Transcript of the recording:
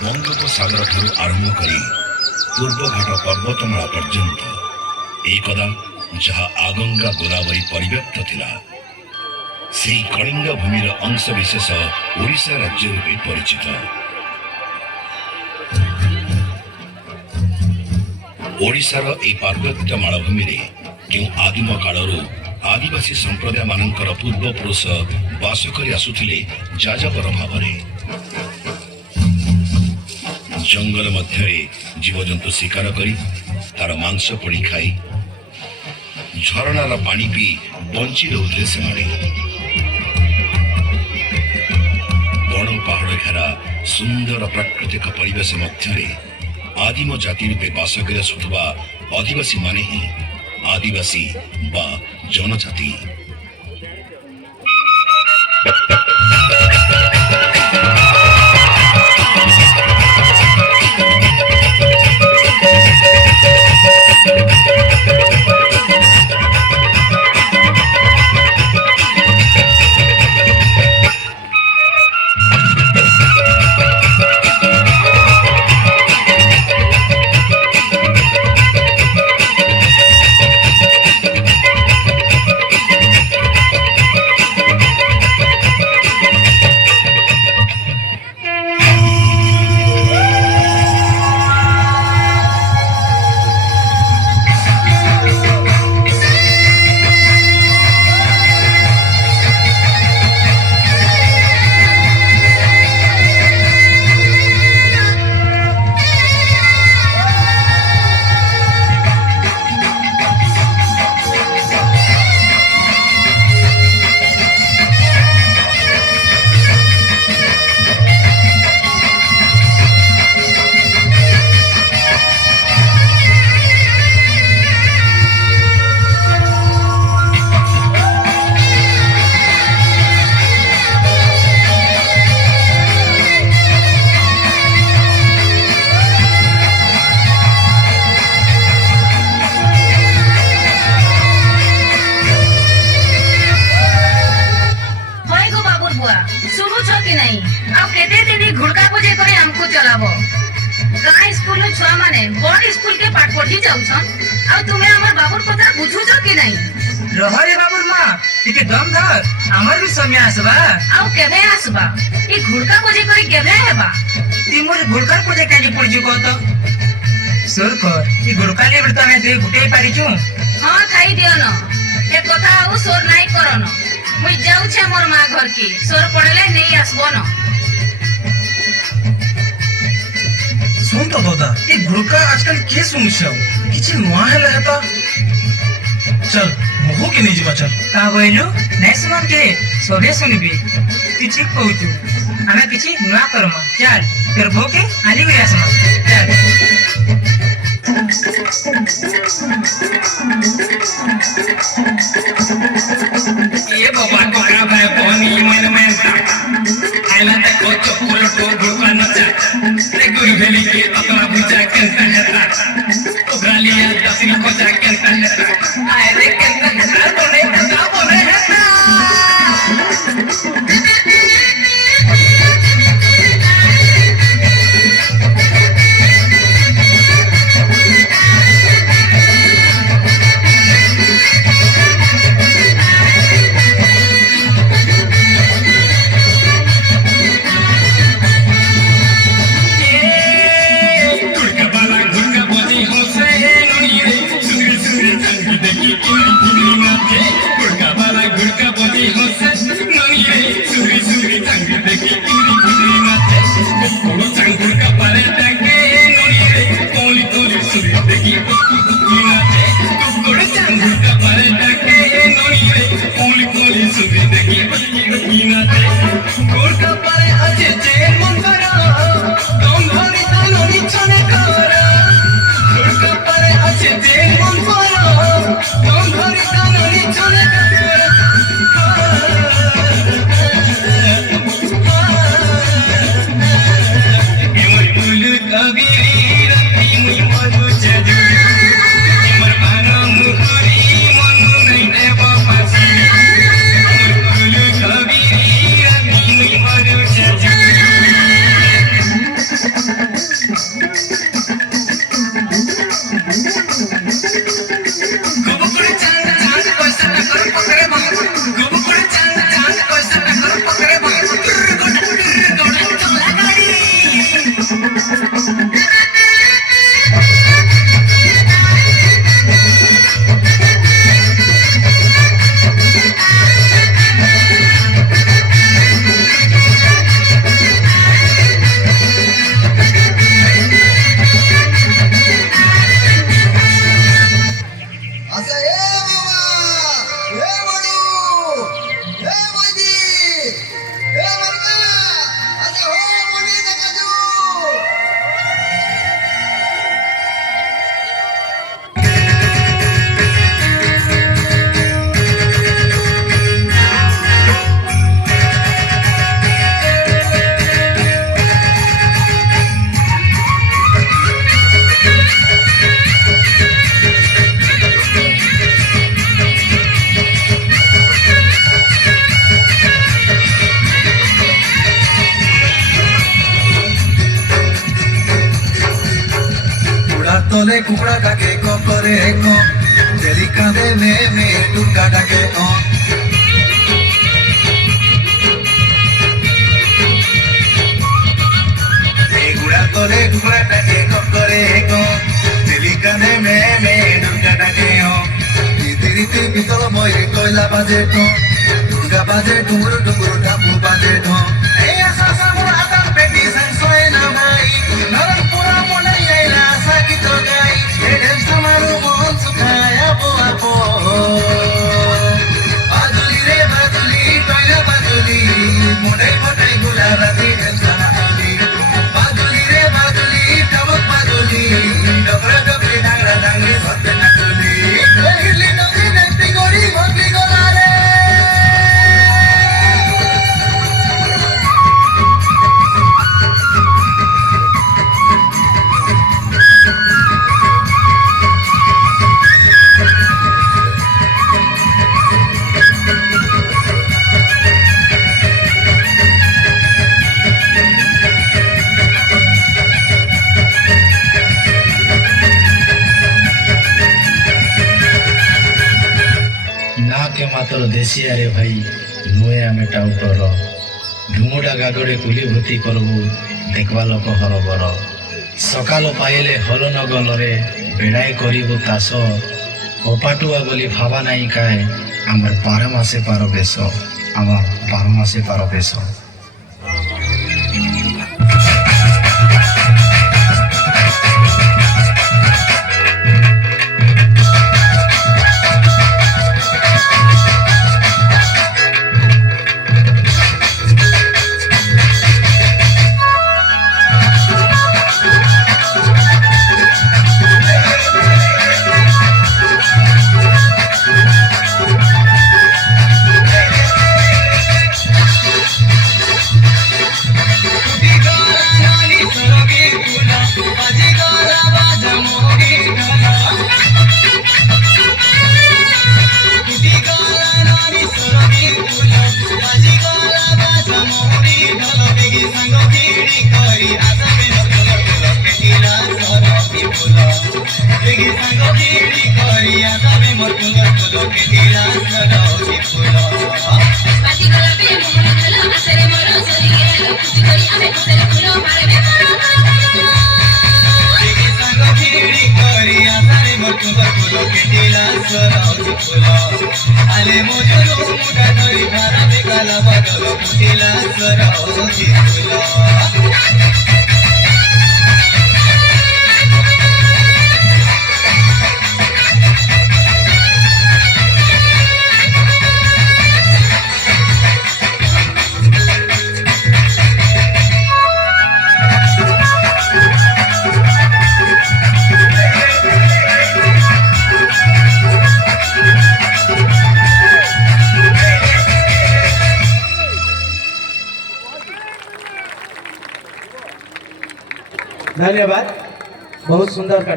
बंगोपसागर ठारू आरंभ करी पूर्वघाट पर्वतमाला पर्यंत एकदा जहाँ आगंगा गोदावरी परिव्याप्त थिला से कलिंग भूमिर अंशविशेष ओडिशा राज्य रूपे परिचित। ओडिशार ए पार्वत्य मालभूमि क्यों आदिम कालरू आदिवासी संप्रदाय मानकर पूर्वपुरुष बास कर आसुथिले जाजापर भावरे। जंगल मध्य जीवजंतु शिकार करी तार मांस पोड़ी खाई झरणार पानी पी बंची रहुले से बण पहाड़ घेरा सुंदर प्राकृतिक परिवेश मध्य आदिम जाति रूपे बास कर आसुथबा आदिवासी माने ही आदिवासी बा जनजाति। सुन तो दादा ये घुड़का आजकल के सुनछौ किछि नुआ हेला हेता चल मोहो के नहीं जीवा चल का बोइलु नहीं सुनम के सोबे सुनबी तू ठीक कहू हमें किछि नुआ करमा चल फिर भो के आली गया समा चल ये बाबा कोरा भाई पानी मन में आइला तक को चप्पल तो घुड़का नचा रे गुरु भेली के अपना बुझा केंता हेता ओकरा लिए दसिल को जा केंता हेता आए रे केंता हेता तो नहीं हेता बोले हेता तले कुकड़ा डाके को करे को तेरी कांधे में टुका डाके को गुड़ा तले कुकड़ा डाके को करे को तेरी कांधे में टुका डाके हो तीती बितल मोय कोयला बाजे तो दुर्गा बाजे डुंगुर डुंगुर ढापू बाजे तो ए आसा सामुर आता बेटी संसोय ना भाई नरम पूरा मोने आइला साकी तो गाई एडेम समारो मोन सुखाया बो आपो बाजुली रे बाजुली कोयला बाजुली मोने मोने गुला राती संसारी बाजुली रे बाजुली टमक बाजुली डबरा डबरी डांगरा डांगरी सत्य नकुली हिली नदी नदी गोरी भगली गोलाले ना के मात्र देशी आरे भाई नुए आमे टाउटर ढुमुडा गागड़े कुली भूति करबू देखवा लोक हरबर सकाल पाइले हल न गलरे बेड़ाई करिबू तास कपाटुआ बोली भावा नाई काए आमर पार मासे पार बेश आमर पार मासे पार बेश आले मोजलो मुडा धरी भारा बेकाला बगल पुतिला सरोजी फुला धन्यवाद बहुत सुंदर।